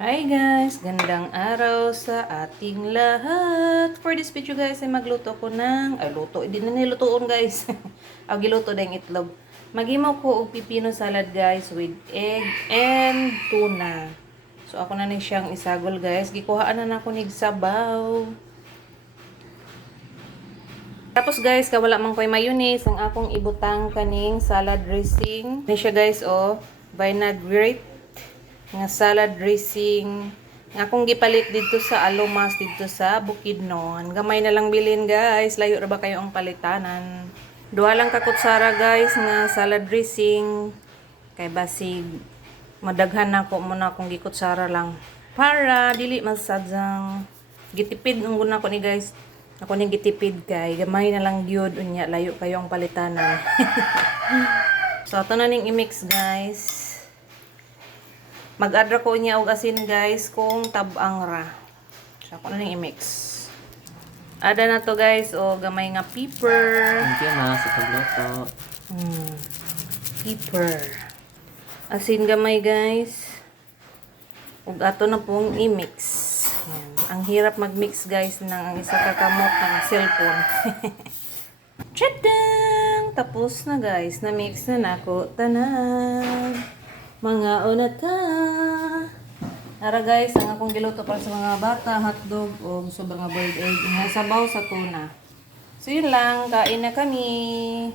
Hi guys! Gandang araw sa ating lahat! For this video guys ay magluto ko ng... luto. Hindi na nilutoon guys. Giluto na yung itlog. Maghimaw ko og pipino salad guys with egg and tuna. So ako na ni siyang isagol guys. Gikuhaan na ako nig sabaw. Tapos guys, kawala man ko'y mayonnaise ang akong ibutang kaning salad dressing. Ni siya guys vinaigrette nga salad dressing nga akong gipalit dito sa Alomas dito sa Bukidnon. Gamay na lang bilin guys, layo ra ba kayo ang palitanan. Duha lang ka kutsara guys nga salad dressing kay basig madaghan nako muna akong gikutsara lang para dili masadyang gitipid ang guna ko ni guys. Ako ni gitipid kay gamay na lang gyud unya layo kayo ang palitanan. So ato na ning i-mix guys. Mag-add ko niya og asin guys kung tabang ra. So ako na ning i-mix. Ada na to guys o gamay nga pepper. Thank you na sa pagluto. Pepper. Asin gamay guys. Ug ato na pong i-mix. Yan. Ang hirap mag-mix guys nang ang isa ka kamot ng cellphone. Tadang! Tapos na guys. Na-mix na nako tanan. Mga unata. Ara guys, ang akong giluto para sa mga bata, hotdog o gusto ba nga boiled egg. Sabaw sa tuna. So yun lang, kain na kami.